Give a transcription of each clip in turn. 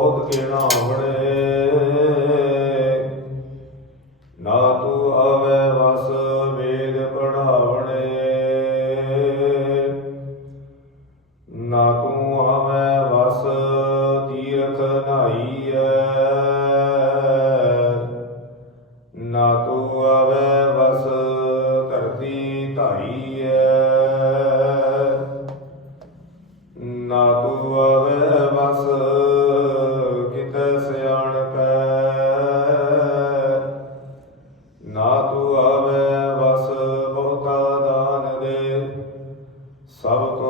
ਮੌਤ ਕੇ ਨਾਵਣੇ ਨਾ ਤੂੰ ਆਵੇ ਵਸ ਵੇਦ ਪੜਾਵਣੇ। ਨਾ ਤੂੰ ਆਵੇ ਵਸ, ਤੀਰਥ ਨਾਈਐ Слава Богу!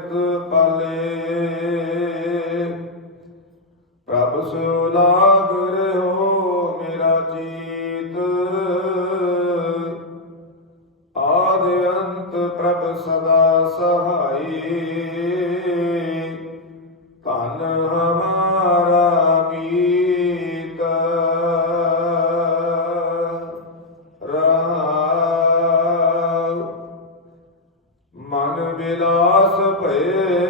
ਕਿਰਤ ਪਾਲੇ। ਪ੍ਰਭ ਸੋ ਲਾਗ ਰਹੋ ਮੇਰਾ ਜੀਤ ਆਦਿ ਅੰਤ ਪ੍ਰਭ ਸਦਾ ਸਹਾਈ। ਪਾਸ ਭਏ।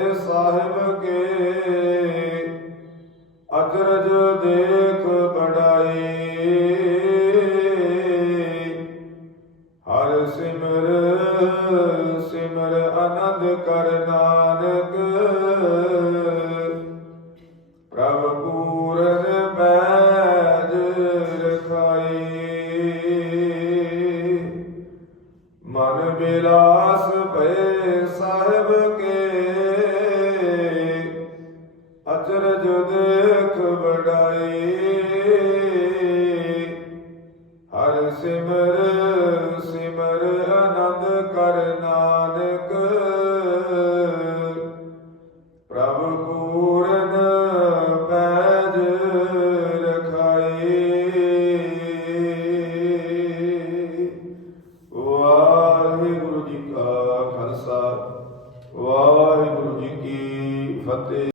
ਸਿਮਰ ਸਿਮਰ ਆਨੰਦ ਕਰਨਾ।